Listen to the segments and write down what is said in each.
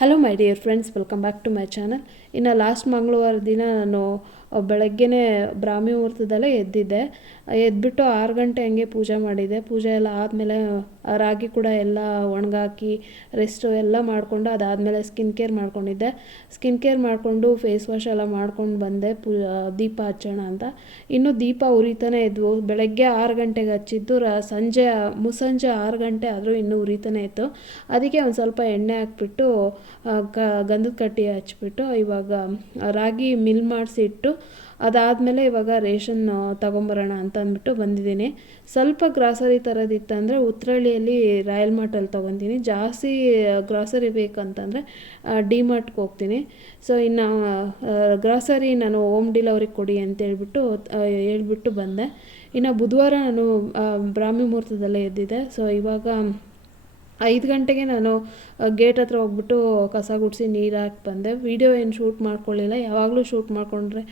Hello my dear friends welcome back to my channel ಇನ್ನು last ಮಂಗಳವಾರ ದಿನ ನಾನು ಬೆಳಗ್ಗೆನೇ ಬ್ರಾಹ್ಮಿ ಮುಹೂರ್ತದಲ್ಲೇ ಎದ್ದಿದ್ದೆ. ಎದ್ಬಿಟ್ಟು ಆರು ಗಂಟೆ ಹಂಗೆ ಪೂಜೆ ಮಾಡಿದ್ದೆ ಪೂಜೆ ಎಲ್ಲ ಆದಮೇಲೆ ರಾಗಿ ಕೂಡ ಎಲ್ಲ ಒಣಗಾಕಿ ರೆಸ್ಟು ಎಲ್ಲ ಮಾಡಿಕೊಂಡು ಅದಾದಮೇಲೆ ಸ್ಕಿನ್ ಕೇರ್ ಮಾಡ್ಕೊಂಡಿದ್ದೆ. ಸ್ಕಿನ್ ಕೇರ್ ಮಾಡಿಕೊಂಡು ಫೇಸ್ ವಾಶ್ ಎಲ್ಲ ಮಾಡ್ಕೊಂಡು ಬಂದೆ, ಪೂ, ದೀಪ ಹಚ್ಚೋಣ ಅಂತ. ಇನ್ನೂ ದೀಪ ಉರಿತಾನೆ ಇದ್ವು. ಬೆಳಗ್ಗೆ ಆರು ಗಂಟೆಗೆ ಹಚ್ಚಿದ್ದು, ರ, ಸಂಜೆ, ಮುಸ್ಸಂಜೆ ಆರು ಗಂಟೆ ಆದರೂ ಇನ್ನೂ ಉರಿತಾನೆ ಇತ್ತು. ಅದಕ್ಕೆ ಒಂದು ಸ್ವಲ್ಪ ಎಣ್ಣೆ ಹಾಕ್ಬಿಟ್ಟು ಕ ಗಂಧದ ಕಟ್ಟಿ ಹಚ್ಬಿಟ್ಟು ಇವಾಗ, ರಾಗಿ ಮಿಲ್ ಮಾಡಿಸಿ ಇಟ್ಟು ಅದಾದಮೇಲೆ ಇವಾಗ ರೇಷನ್ ತೊಗೊಂಬರೋಣ ಅಂತ ಅಂದ್ಬಿಟ್ಟು ಬಂದಿದ್ದೀನಿ. ಸ್ವಲ್ಪ ಗ್ರಾಸರಿ ತರೋದಿತ್ತಂದರೆ ಉತ್ರಳ್ಳಿಯಲ್ಲಿ ರಾಯಲ್ ಮಾರ್ಟಲ್ಲಿ ತೊಗೊತೀನಿ ಜಾಸ್ತಿ ಗ್ರಾಸರಿ ಬೇಕಂತಂದರೆ ಡಿ ಮಾರ್ಟ್ಗೆ ಹೋಗ್ತೀನಿ. ಸೊ ಇನ್ನು ಗ್ರಾಸರಿ ನಾನು ಹೋಮ್ ಡೆಲಿವರಿ ಕೊಡಿ ಅಂತೇಳ್ಬಿಟ್ಟು ಹೇಳ್ಬಿಟ್ಟು ಬಂದೆ. ಇನ್ನು ಬುಧವಾರ ನಾನು ಬ್ರಾಹ್ಮಿ ಮುಹೂರ್ತದಲ್ಲೇ ಎದ್ದಿದ್ದೆ. ಸೊ ಇವಾಗ ಐದು ಗಂಟೆಗೆ ನಾನು ಗೇಟ್ ಹತ್ರ ಹೋಗ್ಬಿಟ್ಟು ಕಸ ಗುಡಿಸಿ ನೀರು ಹಾಕಿ ಬಂದೆ. ವೀಡಿಯೋ ಏನು ಶೂಟ್ ಮಾಡ್ಕೊಳ್ಳಿಲ್ಲ ಯಾವಾಗಲೂ ಶೂಟ್ ಮಾಡಿಕೊಂಡ್ರೆ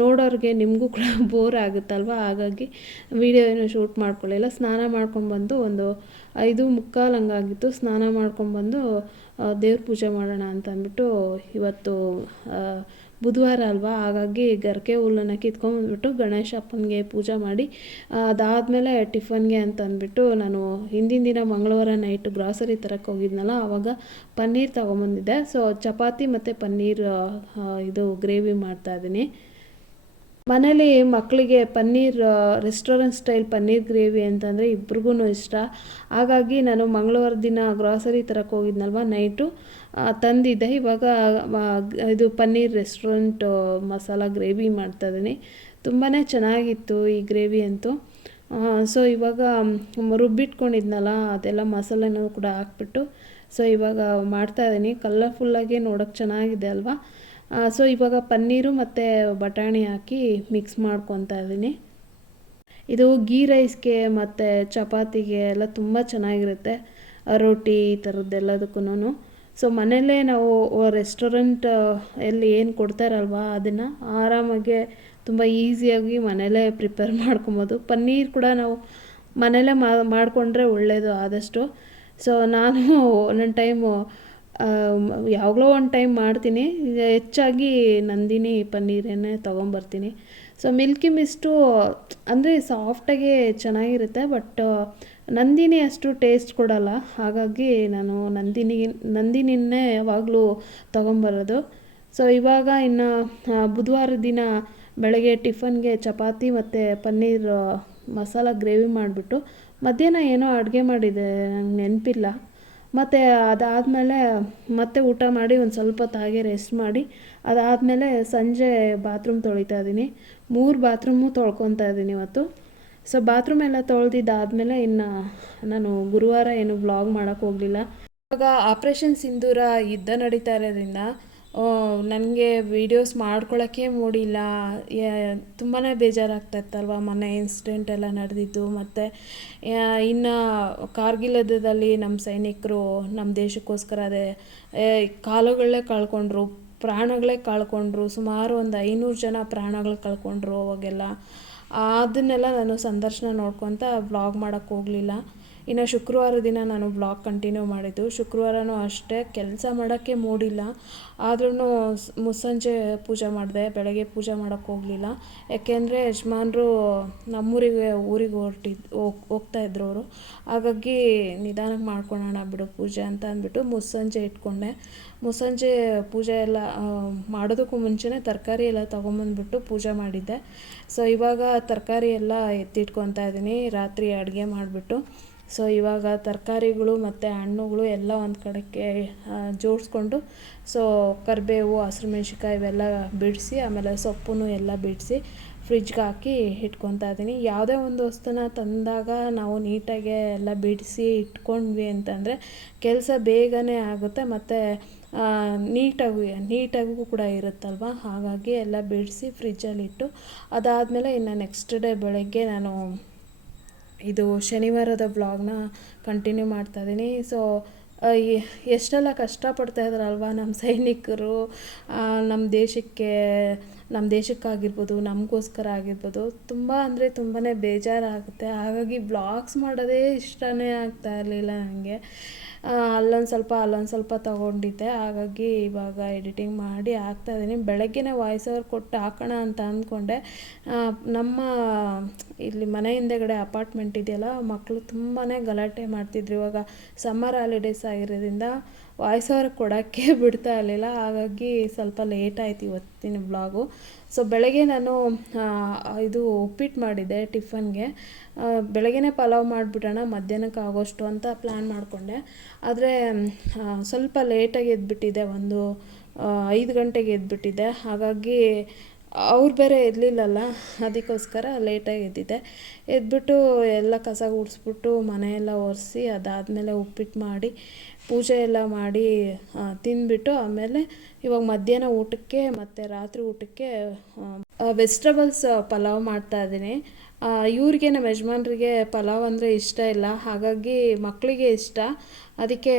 ನೋಡೋರಿಗೆ ನಿಮಗೂ ಕೂಡ ಬೋರ್ ಆಗುತ್ತಲ್ವ? ಹಾಗಾಗಿ ವೀಡಿಯೋ ಏನು ಶೂಟ್ ಮಾಡ್ಕೊಳ್ಳಿಲ್ಲ ಸ್ನಾನ ಮಾಡ್ಕೊಂಡ್ಬಂದು ಒಂದು ಐದು ಮುಕ್ಕಾಲು ಹಂಗಾಗಿತ್ತು. ಸ್ನಾನ ಮಾಡ್ಕೊಂಡ್ಬಂದು ದೇವ್ರ ಪೂಜೆ ಮಾಡೋಣ ಅಂತ ಅಂದ್ಬಿಟ್ಟು ಇವತ್ತು ಬುಧವಾರ ಅಲ್ವಾ? ಹಾಗಾಗಿ ಗರ್ಕೆ ಹುಲ್ಲನ್ನು ಕಿತ್ಕೊಂಡ್ಬಂದ್ಬಿಟ್ಟು ಗಣೇಶ ಅಪ್ಪನಿಗೆ ಪೂಜೆ ಮಾಡಿ ಅದಾದಮೇಲೆ ಟಿಫನ್ಗೆ ಅಂತ ಅಂದ್ಬಿಟ್ಟು ನಾನು ಹಿಂದಿನ ದಿನ ಮಂಗಳವಾರ ನೈಟ್ ಗ್ರಾಸರಿ ತರಕ್ಕೆ ಹೋಗಿದ್ನಲ್ಲ ಆವಾಗ ಪನ್ನೀರ್ ತೊಗೊಂಬಂದಿದ್ದೆ. ಸೊ ಚಪಾತಿ ಮತ್ತು ಪನ್ನೀರ್ ಇದು ಗ್ರೇವಿ ಮಾಡ್ತಾಯಿದ್ದೀನಿ ಮನೇಲಿ ಮಕ್ಕಳಿಗೆ paneer restaurant style paneer gravy ಅಂತಂದರೆ ಇಬ್ರಿಗೂ ಇಷ್ಟ. ಹಾಗಾಗಿ ನಾನು ಮಂಗಳವಾರ ದಿನ ಗ್ರಾಸರಿ ತರಕ್ಕೆ ಹೋಗಿದ್ನಲ್ವ ನೈಟು ತಂದಿದ್ದೆ. ಇವಾಗ ಇದು ಪನ್ನೀರ್ ರೆಸ್ಟೋರೆಂಟ್ ಮಸಾಲ ಗ್ರೇವಿ ಮಾಡ್ತಾ ಇದ್ದೀನಿ. ತುಂಬಾ ಚೆನ್ನಾಗಿತ್ತು ಈ ಗ್ರೇವಿ ಅಂತೂ. ಸೊ ಇವಾಗ ರುಬ್ಬಿಟ್ಕೊಂಡಿದ್ನಲ್ಲ, ಅದೆಲ್ಲ ಮಸಾಲೆನೂ ಕೂಡ ಹಾಕ್ಬಿಟ್ಟು ಸೊ ಇವಾಗ ಮಾಡ್ತಾಯಿದ್ದೀನಿ ಕಲರ್ಫುಲ್ಲಾಗಿ ನೋಡೋಕ್ಕೆ ಚೆನ್ನಾಗಿದೆ ಅಲ್ವಾ? ಸೊ ಇವಾಗ ಪನ್ನೀರು ಮತ್ತು ಬಟಾಣಿ ಹಾಕಿ ಮಿಕ್ಸ್ ಮಾಡ್ಕೊತಾ ಇದ್ದೀನಿ ಇದು ಗೀ ರೈಸ್ಗೆ ಮತ್ತು ಚಪಾತಿಗೆ ಎಲ್ಲ ತುಂಬ ಚೆನ್ನಾಗಿರುತ್ತೆ. ರೊಟ್ಟಿ ಈ ಥರದ್ದೆಲ್ಲದಕ್ಕೂ ಸೊ ಮನೆಯಲ್ಲೇ ನಾವು ರೆಸ್ಟೋರೆಂಟ್ ಎಲ್ಲಿ ಏನು ಕೊಡ್ತಾರಲ್ವಾ ಅದನ್ನು ಆರಾಮಾಗಿ ತುಂಬ ಈಸಿಯಾಗಿ ಮನೆಯಲ್ಲೇ ಪ್ರಿಪೇರ್ ಮಾಡ್ಕೊಬೋದು. ಪನ್ನೀರ್ ಕೂಡ ನಾವು ಮನೆಯಲ್ಲೇ ಮಾಡಿಕೊಂಡ್ರೆ ಒಳ್ಳೆಯದು ಆದಷ್ಟು. ಸೊ ನಾನು ಒಂದೊಂದು ಟೈಮು ಯಾವಾಗಲೋ ಒಂದು ಟೈಮ್ ಮಾಡ್ತೀನಿ. ಹೆಚ್ಚಾಗಿ ನಂದಿನಿ ಪನ್ನೀರನ್ನೇ ತೊಗೊಂಬರ್ತೀನಿ. ಸೊ ಮಿಲ್ಕಿ ಮಿಸ್ಟು ಅಂದರೆ ಸಾಫ್ಟಾಗಿ ಚೆನ್ನಾಗಿರುತ್ತೆ ಬಟ್ ನಂದಿನಿ ಅಷ್ಟು ಟೇಸ್ಟ್ ಕೊಡಲ್ಲ. ಹಾಗಾಗಿ ನಾನು ನಂದಿನಿ ನಂದಿನಿನೇ ಯಾವಾಗಲೂ ತೊಗೊಂಬರೋದು. ಸೊ ಇವಾಗ ಇನ್ನು ಬುಧವಾರ ದಿನ ಬೆಳಗ್ಗೆ ಟಿಫನ್ಗೆ ಚಪಾತಿ ಮತ್ತು ಪನ್ನೀರ್, ಮಸಾಲ ಗ್ರೇವಿ ಮಾಡಿಬಿಟ್ಟು ಮಧ್ಯಾಹ್ನ ಏನೋ ಅಡುಗೆ ಮಾಡಿದೆ, ನಂಗೆ ನೆನಪಿಲ್ಲ. ಮತ್ತು ಅದಾದಮೇಲೆ ಮತ್ತೆ ಊಟ ಮಾಡಿ ಒಂದು ಸ್ವಲ್ಪ ಹಾಗೆ ರೆಸ್ಟ್ ಮಾಡಿ, ಅದಾದಮೇಲೆ ಸಂಜೆ ಬಾತ್ರೂಮ್ ತೊಳಿತಾ ಇದ್ದೀನಿ. ಮೂರು ಬಾತ್ರೂಮು ತೊಳ್ಕೊತಾ ಇದ್ದೀನಿ ಇವತ್ತು. ಸೊ ಬಾತ್ರೂಮ್ ಎಲ್ಲ ತೊಳೆದಿದ್ದಾದಮೇಲೆ ಇನ್ನು ನಾನು ಗುರುವಾರ ಏನು ವ್ಲಾಗ್ ಮಾಡೋಕ್ಕೆ ಹೋಗಲಿಲ್ಲ. ಇವಾಗ ಆಪ್ರೇಷನ್ ಸಿಂಧೂರ ಯುದ್ಧ ನಡೀತಾ ಇರೋದ್ರಿಂದ ನನಗೆ ವೀಡಿಯೋಸ್ ಮಾಡ್ಕೊಳ್ಳೋಕ್ಕೆ ಮೂಡಿಲ್ಲ. ತುಂಬಾ ಬೇಜಾರಾಗ್ತಾಯಿತ್ತಲ್ವ ಮೊನ್ನೆ ಇನ್ಸಿಡೆಂಟ್ ಎಲ್ಲ ನಡೆದಿದ್ದು. ಮತ್ತು ಇನ್ನು ಕಾರ್ಗಿಲ್ ಯುದ್ಧದಲ್ಲಿ ನಮ್ಮ ಸೈನಿಕರು ನಮ್ಮ ದೇಶಕ್ಕೋಸ್ಕರ ಅದೇ ಕಾಲುಗಳೇ ಕಳ್ಕೊಂಡ್ರು ಪ್ರಾಣಗಳೇ ಕಳ್ಕೊಂಡ್ರು. ಸುಮಾರು ಒಂದು ಐನೂರು ಜನ ಪ್ರಾಣಗಳು ಕಳ್ಕೊಂಡ್ರು ಅವಾಗೆಲ್ಲ. ಅದನ್ನೆಲ್ಲ ನಾನು ಸಂದರ್ಶನ ನೋಡ್ಕೊತ ವ್ಲಾಗ್ ಮಾಡೋಕ್ಕೆ ಹೋಗಲಿಲ್ಲ. ಇನ್ನು ಶುಕ್ರವಾರ ದಿನ ನಾನು ಬ್ಲಾಗ್ ಕಂಟಿನ್ಯೂ ಮಾಡಿದ್ದು. ಶುಕ್ರವಾರನೂ ಅಷ್ಟೇ, ಕೆಲಸ ಮಾಡೋಕ್ಕೆ ಮೂಡಿಲ್ಲ. ಆದ್ರೂ ಮುಸ್ಸಂಜೆ ಪೂಜೆ ಮಾಡಿದೆ, ಬೆಳಗ್ಗೆ ಪೂಜೆ ಮಾಡೋಕ್ಕೆ ಹೋಗಲಿಲ್ಲ. ಯಾಕೆಂದರೆ ಯಜಮಾನ್ರು ನಮ್ಮೂರಿಗೆ, ಊರಿಗೆ ಹೊರಟಿದ್ದು ಹೋಗ್, ಹೋಗ್ತಾ ಇದ್ರು ಅವರು. ಹಾಗಾಗಿ ನಿಧಾನಕ್ಕೆ ಮಾಡ್ಕೊಳ್ಳೋಣ ಬಿಡು ಪೂಜೆ ಅಂತ ಅಂದ್ಬಿಟ್ಟು ಮುಸ್ಸಂಜೆ ಇಟ್ಕೊಂಡೆ. ಮುಸ್ಸಂಜೆ ಪೂಜೆ ಎಲ್ಲ ಮಾಡೋದಕ್ಕೂ ಮುಂಚೆನೇ ತರಕಾರಿ ಎಲ್ಲ ತೊಗೊಂಬಂದ್ಬಿಟ್ಟು ಪೂಜೆ ಮಾಡಿದ್ದೆ. ಸೊ ಇವಾಗ ತರಕಾರಿ ಎಲ್ಲ ಎತ್ತಿಟ್ಕೊತಾ ಇದ್ದೀನಿ ರಾತ್ರಿ ಅಡುಗೆ ಮಾಡಿಬಿಟ್ಟು. ಸೊ ಇವಾಗ ತರಕಾರಿಗಳು ಮತ್ತು ಹಣ್ಣುಗಳು ಎಲ್ಲ ಒಂದು ಕಡೆಗೆ ಜೋಡಿಸ್ಕೊಂಡು ಸೊ ಕರಿಬೇವು ಹಸಿರು ಇವೆಲ್ಲ ಬಿಡಿಸಿ, ಆಮೇಲೆ ಸೊಪ್ಪು ಎಲ್ಲ ಬಿಡಿಸಿ ಫ್ರಿಜ್ಗೆ ಹಾಕಿ ಇಟ್ಕೊತಾ ಇದ್ದೀನಿ ಯಾವುದೇ ಒಂದು ವಸ್ತುನ ತಂದಾಗ ನಾವು ನೀಟಾಗಿ ಎಲ್ಲ ಬಿಡಿಸಿ ಇಟ್ಕೊಂಡ್ವಿ ಅಂತಂದರೆ ಕೆಲಸ ಬೇಗನೆ ಆಗುತ್ತೆ. ಮತ್ತು ನೀಟಾಗಿ, ನೀಟಾಗೂ ಕೂಡ ಇರುತ್ತಲ್ವ? ಹಾಗಾಗಿ ಎಲ್ಲ ಬಿಡಿಸಿ ಫ್ರಿಜ್ಜಲ್ಲಿಟ್ಟು ಅದಾದಮೇಲೆ ಇನ್ನು ನೆಕ್ಸ್ಟ್ ಡೇ ಬೆಳಗ್ಗೆ ನಾನು ಇದು ಶನಿವಾರದ ಬ್ಲಾಗ್ನ ಕಂಟಿನ್ಯೂ ಮಾಡ್ತಾ ಇದ್ದೀನಿ. ಸೊ ಎಷ್ಟೆಲ್ಲ ಕಷ್ಟಪಡ್ತಾ ಇದ್ದಾರಲ್ವ ನಮ್ಮ ಸೈನಿಕರು? ನಮ್ಮ ದೇಶಕ್ಕೆ, ನಮ್ಮ ದೇಶಕ್ಕಾಗಿರ್ಬೋದು, ನಮಗೋಸ್ಕರ ಆಗಿರ್ಬೋದು, ತುಂಬ ಅಂದರೆ ತುಂಬಾ ಬೇಜಾರಾಗುತ್ತೆ. ಹಾಗಾಗಿ ಬ್ಲಾಗ್ಸ್ ಮಾಡೋದೇ ಇಷ್ಟನೇ ಆಗ್ತಾ ಇರಲಿಲ್ಲ ನನಗೆ. ಅಲ್ಲೊಂದು ಸ್ವಲ್ಪ ಅಲ್ಲೊಂದು ಸ್ವಲ್ಪ ತೊಗೊಂಡಿದ್ದೆ. ಹಾಗಾಗಿ ಇವಾಗ ಎಡಿಟಿಂಗ್ ಮಾಡಿ ಹಾಕ್ತಾಯಿದ್ದೀನಿ ಬೆಳಗ್ಗೆನೇ ವಾಯ್ಸ್ ಓವರ್ ಕೊಟ್ಟು ಹಾಕೋಣ ಅಂತ ಅಂದ್ಕೊಂಡೆ. ನಮ್ಮ ಇಲ್ಲಿ ಮನೆ ಹಿಂದೆಗಡೆ ಅಪಾರ್ಟ್ಮೆಂಟ್ ಇದೆಯಲ್ಲ ಮಕ್ಕಳು ತುಂಬಾ ಗಲಾಟೆ ಮಾಡ್ತಿದ್ರು. ಇವಾಗ ಸಮ್ಮರ್ ಹಾಲಿಡೇಸ್ ಆಗಿರೋದ್ರಿಂದ ವಾಯ್ಸ್ ಓವರ್ ಕೊಡೋಕ್ಕೆ ಬಿಡ್ತಾ ಇರಲಿಲ್ಲ. ಹಾಗಾಗಿ ಸ್ವಲ್ಪ ಲೇಟ್ ಆಯ್ತು ಇವತ್ತಿನ ಬ್ಲಾಗು ಸೊ ಬೆಳಗ್ಗೆ ನಾನು ಇದು ಉಪ್ಪಿಟ್ಟು ಮಾಡಿದ್ದೆ ಟಿಫನ್ಗೆ. ಬೆಳಗ್ಗೆನೇ ಪಲಾವ್ ಮಾಡಿಬಿಡೋಣ, ಮಧ್ಯಾಹ್ನಕ್ಕೆ ಆಗೋಷ್ಟು ಅಂತ ಪ್ಲ್ಯಾನ್ ಮಾಡಿಕೊಂಡೆ. ಆದರೆ ಸ್ವಲ್ಪ ಲೇಟಾಗಿ ಎದ್ಬಿಟ್ಟಿದ್ದೆ ಒಂದು ಐದು ಗಂಟೆಗೆ ಎದ್ಬಿಟ್ಟಿದ್ದೆ ಹಾಗಾಗಿ ಅವ್ರು ಬೇರೆ ಎದ್ಲಿಲ್ಲಲ್ಲ ಅದಕ್ಕೋಸ್ಕರ ಲೇಟಾಗಿ ಎದ್ದಿದ್ದೆ. ಎದ್ಬಿಟ್ಟು ಎಲ್ಲ ಕಸ ಗುಡಿಸ್ಬಿಟ್ಟು ಮನೆಯೆಲ್ಲ ಒರೆಸಿ ಅದಾದಮೇಲೆ ಉಪ್ಪಿಟ್ಟು ಮಾಡಿ, ಪೂಜೆ ಎಲ್ಲ ಮಾಡಿ ತಿಂದ್ಬಿಟ್ಟು ಆಮೇಲೆ ಇವಾಗ ಮಧ್ಯಾಹ್ನ ಊಟಕ್ಕೆ ಮತ್ತು ರಾತ್ರಿ ಊಟಕ್ಕೆ ವೆಜಿಟಬಲ್ಸ್ ಪಲಾವ್ ಮಾಡ್ತಾ ಇದ್ದೀನಿ. ಇವ್ರಿಗೆ ನಮ್ಮ ಯಜಮಾನ್ರಿಗೆ ಪಲಾವ್ ಅಂದರೆ ಇಷ್ಟ ಇಲ್ಲ. ಹಾಗಾಗಿ ಮಕ್ಕಳಿಗೆ ಇಷ್ಟ. ಅದಕ್ಕೆ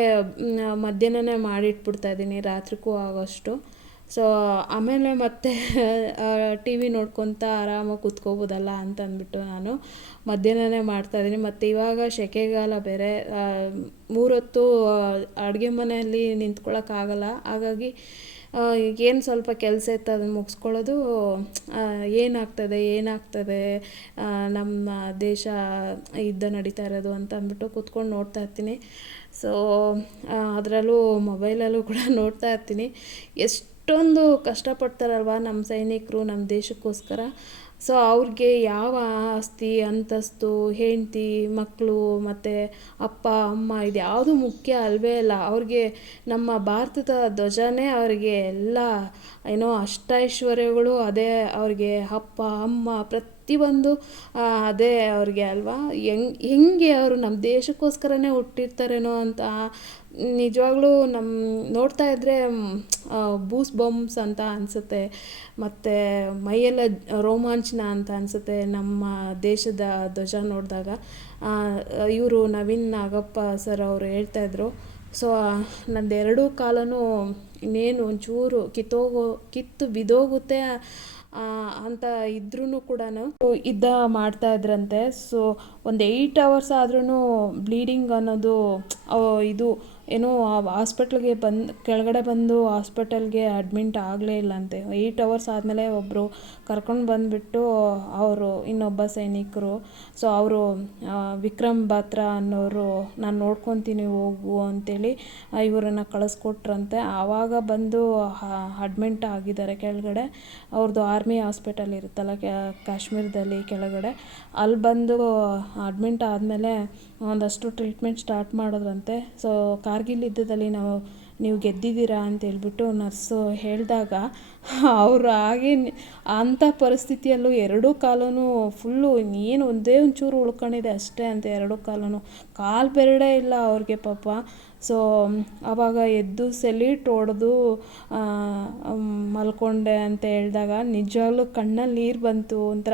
ಮಧ್ಯಾಹ್ನನೇ ಮಾಡಿಟ್ಬಿಡ್ತಾ ಇದ್ದೀನಿ, ರಾತ್ರಿಗೂ ಆಗೋಷ್ಟು. ಸೊ ಆಮೇಲೆ ಮತ್ತೆ ಟಿ ವಿ ನೋಡ್ಕೊತ ಆರಾಮಾಗಿ ಕೂತ್ಕೋಬೋದಲ್ಲ ಅಂತ ಅಂದ್ಬಿಟ್ಟು ನಾನು ಮಧ್ಯಾಹ್ನನೇ ಮಾಡ್ತಾಯಿದ್ದೀನಿ ಮತ್ತು ಇವಾಗ ಸೆಕೆಗಾಲ ಬೇರೆ ಮೂರೊತ್ತು ಅಡುಗೆ ಮನೆಯಲ್ಲಿ ನಿಂತ್ಕೊಳ್ಳೋಕ್ಕಾಗಲ್ಲ ಹಾಗಾಗಿ ಏನು ಸ್ವಲ್ಪ ಕೆಲಸ ಇತ್ತು ಅದನ್ನು ಮುಗಿಸ್ಕೊಳ್ಳೋದು ಏನಾಗ್ತದೆ ಏನಾಗ್ತದೆ ನಮ್ಮ ದೇಶ ಯುದ್ಧ ನಡೀತಾ ಇರೋದು ಅಂತ ಅಂದ್ಬಿಟ್ಟು ಕೂತ್ಕೊಂಡು ನೋಡ್ತಾ ಇರ್ತೀನಿ. ಸೊ ಅದರಲ್ಲೂ ಮೊಬೈಲಲ್ಲೂ ಕೂಡ ನೋಡ್ತಾ ಇರ್ತೀನಿ. ಎಷ್ಟೊಂದು ಕಷ್ಟಪಡ್ತಾರಲ್ವ ನಮ್ಮ ಸೈನಿಕರು, ನಮ್ಮ ದೇಶಕ್ಕೋಸ್ಕರ. ಸೊ ಅವ್ರಿಗೆ ಯಾವ ಆಸ್ತಿ, ಅಂತಸ್ತು, ಹೆಂಡತಿ, ಮಕ್ಕಳು ಮತ್ತು ಅಪ್ಪ, ಅಮ್ಮ ಇದು ಯಾವುದು ಮುಖ್ಯ ಅಲ್ವೇ ಅಲ್ಲ ಅವ್ರಿಗೆ ನಮ್ಮ ಭಾರತದ ಧ್ವಜನೇ ಅವರಿಗೆ ಎಲ್ಲ, ಏನೋ ಅಷ್ಟೈಶ್ವರ್ಯಗಳು ಅದೇ ಅವ್ರಿಗೆ ಅಪ್ಪ, ಅಮ್ಮ ಪ್ರತಿಯೊಂದು ಅದೇ ಅವ್ರಿಗೆ ಅಲ್ವಾ? ಹೆಂಗ್, ಹೆಂಗೆ ಅವರು ನಮ್ಮ ದೇಶಕ್ಕೋಸ್ಕರನೇ ಹುಟ್ಟಿರ್ತಾರೇನೋ ಅಂತ ನಿಜವಾಗ್ಲೂ ನಮ್ಮ ನೋಡ್ತಾ ಇದ್ದರೆ ಬೂಸ್ ಬೊಂಬ್ಸ್ ಅಂತ ಅನಿಸುತ್ತೆ. ಮತ್ತು ಮೈಯೆಲ್ಲ ರೋಮಾಂಚನ ಅಂತ ಅನಿಸುತ್ತೆ ನಮ್ಮ ದೇಶದ ಧ್ವಜ ನೋಡಿದಾಗ. ಇವರು ನವೀನ್ ನಾಗಪ್ಪ ಸರ್ ಅವರು ಹೇಳ್ತಾಯಿದ್ರು ಸೊ ನಂದು ಎರಡೂ ಕಾಲನೂ ಇನ್ನೇನು ಒಂಚೂರು ಕಿತ್ತೋಗೋ, ಕಿತ್ತು ಬಿದ್ದೋಗುತ್ತೆ ಅಂತ ಇದ್ರೂ ಕೂಡ ಇದ್ದ ಮಾಡ್ತಾ ಇದ್ರಂತೆ. ಸೊ ಒಂದು ಏಯ್ಟ್ ಅವರ್ಸ್ ಆದ್ರೂ ಬ್ಲೀಡಿಂಗ್ ಅನ್ನೋದು ಇದು ಏನೋ ಹಾಸ್ಪಿಟ್ಲಿಗೆ ಬಂದು, ಕೆಳಗಡೆ ಬಂದು ಹಾಸ್ಪಿಟಲ್ಗೆ ಅಡ್ಮಿಂಟ್ ಆಗಲೇ ಇಲ್ಲಂತೆ ಏಯ್ಟ್ ಅವರ್ಸ್ ಆದಮೇಲೆ ಒಬ್ಬರು ಕರ್ಕೊಂಡು ಬಂದುಬಿಟ್ಟು ಅವರು, ಇನ್ನೊಬ್ಬ ಸೈನಿಕರು, ಸೊ ಅವರು ವಿಕ್ರಮ್ ಬಾತ್ರಾ ಅನ್ನೋರು, ನಾನು ನೋಡ್ಕೊತೀನಿ, ಹೋಗು ಅಂತೇಳಿ ಇವರನ್ನು ಕಳಿಸ್ಕೊಟ್ರಂತೆ. ಆವಾಗ ಬಂದು ಅಡ್ಮಿಂಟ್ ಆಗಿದ್ದಾರೆ ಕೆಳಗಡೆ. ಅವ್ರದ್ದು ಆರ್ಮಿ ಹಾಸ್ಪಿಟಲ್ ಇರುತ್ತಲ್ಲ ಕಾಶ್ಮೀರದಲ್ಲಿ ಕೆಳಗಡೆ. ಅಲ್ಲಿ ಬಂದು ಅಡ್ಮಿಂಟ್ ಆದಮೇಲೆ ಒಂದಷ್ಟು ಟ್ರೀಟ್ಮೆಂಟ್ ಸ್ಟಾರ್ಟ್ ಮಾಡಿದ್ರಂತೆ. ಸೊ ಕಾರ್ಗಿಲ್ ಯುದ್ಧದಲ್ಲಿ ನಾವು, ನೀವು ಗೆದ್ದಿದ್ದೀರಾ ಅಂತ ಹೇಳ್ಬಿಟ್ಟು ನರ್ಸು ಹೇಳಿದಾಗ, ಅವರು ಹಾಗೆ ಅಂಥ ಪರಿಸ್ಥಿತಿಯಲ್ಲೂ ಎರಡೂ ಕಾಲೂ ಫುಲ್ಲು ಏನು ಒಂದೇ ಒಂಚೂರು ಉಳ್ಕೊಂಡಿದೆ ಅಷ್ಟೇ ಅಂತ ಎರಡೂ ಕಾಲೂ ಕಾಲು ಬೆರಡೇ ಇಲ್ಲ ಅವ್ರಿಗೆ ಪಾಪ. ಸೊ ಆವಾಗ ಎದ್ದು ಸೆಲೀಟ್ ಹೊಡೆದು ಮಲ್ಕೊಂಡೆ ಅಂತ ಹೇಳಿದಾಗ ನಿಜವಾಗ್ಲೂ ಕಣ್ಣಲ್ಲಿ ನೀರು ಬಂತು ಒಂಥರ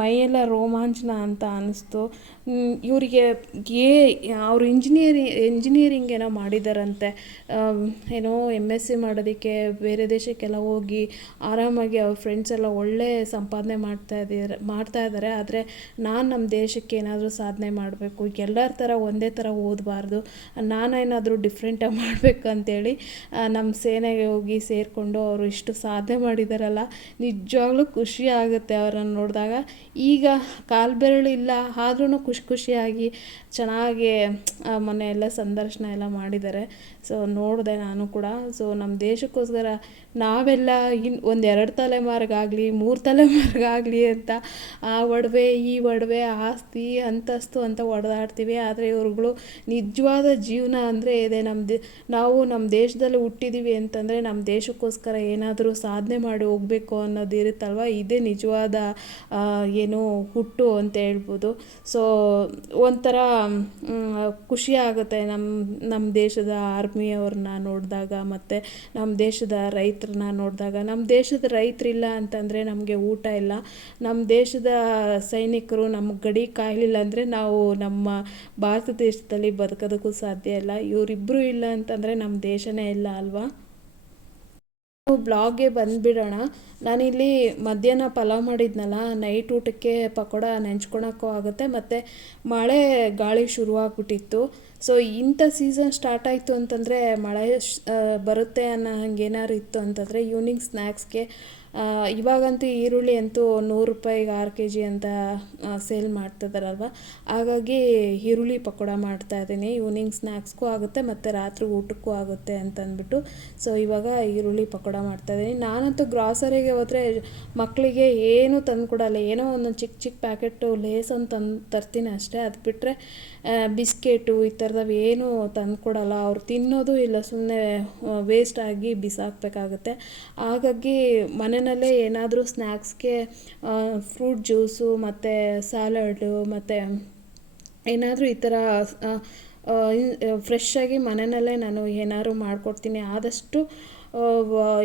ಮೈಯೆಲ್ಲ ರೋಮಾಂಚನ ಅಂತ ಅನ್ನಿಸ್ತು. ಇವರಿಗೆ ಏ, ಅವರು ಇಂಜಿನಿಯರಿ ಇಂಜಿನಿಯರಿಂಗ್ ಏನೋ ಮಾಡಿದಾರಂತೆ. ಏನೋ ಎಂ ಎಸ್ ಸಿ ಮಾಡೋದಕ್ಕೆ ಬೇರೆ ದೇಶಕ್ಕೆಲ್ಲ ಹೋಗಿ ಆರಾಮಾಗಿ ಅವ್ರ ಫ್ರೆಂಡ್ಸ್ ಎಲ್ಲ ಒಳ್ಳೆ ಸಂಪಾದನೆ ಮಾಡ್ತಾ ಇದ್ದೀರ, ಮಾಡ್ತಾ ಇದ್ದಾರೆ. ಆದರೆ ನಾನು ನಮ್ಮ ದೇಶಕ್ಕೆ ಏನಾದರೂ ಸಾಧನೆ ಮಾಡಬೇಕು, ಎಲ್ಲರ ಥರ ಒಂದೇ ಥರ ಓದಬಾರ್ದು ನಾನೇನಾದರೂ ಡಿಫ್ರೆಂಟಾಗಿ ಮಾಡಬೇಕು ಅಂತೇಳಿ ನಮ್ಮ ಸೇನೆಗೆ ಹೋಗಿ ಸೇರಿಕೊಂಡು ಅವರು ಇಷ್ಟು ಸಾಧನೆ ಮಾಡಿದಾರಲ್ಲ, ನಿಜವಾಗ್ಲೂ ಖುಷಿ ಆಗುತ್ತೆ ಅವರನ್ನು ನೋಡಿದಾಗ ಈಗ ಕಾಲು ಬೆರಳು ಇಲ್ಲ ಆದ್ರೂ ಖುಷಿ ಖುಷಿಯಾಗಿ ಚೆನ್ನಾಗಿ ಮೊನ್ನೆ ಎಲ್ಲ ಸಂದರ್ಶನ ಎಲ್ಲ ಮಾಡಿದ್ದಾರೆ. ಸೊ ನೋಡಿದೆ ನಾನು ಕೂಡ. ಸೊ ನಮ್ಮ ದೇಶಕ್ಕೋಸ್ಕರ ನಾವೆಲ್ಲ ಇನ್ನು ಒಂದು ಎರಡು ತಲೆಮಾರಿಗಾಗಲಿ, ಮೂರು ತಲೆಮಾರಿಗಾಗಲಿ ಅಂತ ಆ ಒಡವೆ, ಈ ಒಡವೆ ಆಸ್ತಿ, ಅಂತಸ್ತು ಅಂತ ಒಡೆದಾಡ್ತೀವಿ. ಆದರೆ ಇವ್ರುಗಳು ನಿಜವಾದ ಜೀವನ ಅಂದರೆ ಇದೆ. ನಮ್ಮ ನಾವು ನಮ್ಮ ದೇಶದಲ್ಲಿ ಹುಟ್ಟಿದ್ದೀವಿ ಅಂತಂದರೆ ನಮ್ಮ ದೇಶಕ್ಕೋಸ್ಕರ ಏನಾದರೂ ಸಾಧನೆ ಮಾಡಿ ಹೋಗಬೇಕು ಅನ್ನೋದು ಇರುತ್ತಲ್ವ? ಇದೇ ನಿಜವಾದ ಏನು ಹುಟ್ಟು ಅಂತ ಹೇಳ್ಬೋದು. ಸೊ ಒಂಥರ ಖುಷಿ ಆಗುತ್ತೆ ನಮ್ಮ ನಮ್ಮ ದೇಶದ ಆರ್ಮಿಯವ್ರನ್ನ ನೋಡಿದಾಗ. ಮತ್ತು ನಮ್ಮ ದೇಶದ ರೈತರನ್ನ ನೋಡಿದಾಗ ನಮ್ಮ ದೇಶದ ರೈತರಿಲ್ಲ ಅಂತಂದರೆ ನಮಗೆ ಊಟ ಇಲ್ಲ. ನಮ್ಮ ದೇಶದ ಸೈನಿಕರು ನಮ್ಮ ಗಡಿ ಕಾಯಲಿಲ್ಲ ಅಂದರೆ ನಾವು ನಮ್ಮ ಭಾರತ ದೇಶದಲ್ಲಿ ಬದುಕೋದಕ್ಕೂ ಸಾಧ್ಯ ಇಲ್ಲ. ಇವರಿಬ್ಬರು ಇಲ್ಲ ಅಂತಂದರೆ ನಮ್ಮ ದೇಶನೇ ಇಲ್ಲ ಅಲ್ವಾ? ಬ್ಲಾಗ್ಗೆ ಬಂದುಬಿಡೋಣ. ನಾನಿಲ್ಲಿ ಮಧ್ಯಾಹ್ನ ಪಲಾವ್ ಮಾಡಿದ್ನಲ್ಲ, ನೈಟ್ ಊಟಕ್ಕೆ ಪಕೋಡ ನೆಂಚ್ಕೊಳಕ್ಕೂ ಆಗುತ್ತೆ. ಮತ್ತು ಮಳೆ ಗಾಳಿ ಶುರುವಾಗ್ಬಿಟ್ಟಿತ್ತು. ಸೊ ಇಂಥ ಸೀಸನ್ ಸ್ಟಾರ್ಟ್ ಆಯಿತು ಅಂತಂದರೆ ಮಳೆ ಬರುತ್ತೆ ಅನ್ನೋ ಹಂಗೆ ಏನಾದ್ರು ಇತ್ತು ಅಂತಂದರೆ ಈವ್ನಿಂಗ್ ಸ್ನ್ಯಾಕ್ಸ್ಗೆ ಇವಾಗಂತೂ ಈರುಳ್ಳಿ ಅಂತೂ ನೂರು ರೂಪಾಯಿಗೆ ಆರು ಕೆ ಜಿ ಅಂತ ಸೇಲ್ ಮಾಡ್ತಿದ್ದಾರಲ್ವ ಹಾಗಾಗಿ ಈರುಳ್ಳಿ ಪಕೋಡ ಮಾಡ್ತಾ ಇದ್ದೀನಿ. ಈವ್ನಿಂಗ್ ಸ್ನ್ಯಾಕ್ಸ್ಗೂ ಆಗುತ್ತೆ ಮತ್ತು ರಾತ್ರಿ ಊಟಕ್ಕೂ ಆಗುತ್ತೆ ಅಂತ ಅಂದ್ಬಿಟ್ಟು ಸೊ ಇವಾಗ ಈರುಳ್ಳಿ ಪಕೋಡ ಮಾಡ್ತಾ ಇದ್ದೀನಿ. ನಾನಂತೂ ಗ್ರಾಸರಿಗೆ ಹೋದರೆ ಮಕ್ಕಳಿಗೆ ಏನೂ ತಂದು ಕೊಡಲ್ಲ. ಏನೋ ಒಂದೊಂದು ಚಿಕ್ಕ ಚಿಕ್ಕ ಪ್ಯಾಕೆಟು ಲೇಸ್ ಅಂತ ತಂದು ತರ್ತೀನಿ ಅಷ್ಟೇ. ಅದು ಬಿಟ್ಟರೆ ಬಿಸ್ಕೆಟು ಈ ಥರದವು ಏನೂ ತಂದು ಕೊಡಲ್ಲ. ಅವ್ರು ತಿನ್ನೋದು ಇಲ್ಲ. ಸುಮ್ಮನೆ ವೇಸ್ಟ್ ಆಗಿ ಬಿಸಾಕಬೇಕಾಗುತ್ತೆ. ಹಾಗಾಗಿ ಮನೆಯಲ್ಲೇ ಏನಾದರೂ ಸ್ನ್ಯಾಕ್ಸ್ಗೆ ಫ್ರೂಟ್ ಜ್ಯೂಸು ಮತ್ತು ಸ್ಯಾಲಡು ಮತ್ತು ಏನಾದರೂ ಈ ಥರ ಫ್ರೆಶ್ಶಾಗಿ ಮನೆಯಲ್ಲೇ ನಾನು ಏನಾದ್ರು ಮಾಡಿಕೊಡ್ತೀನಿ. ಆದಷ್ಟು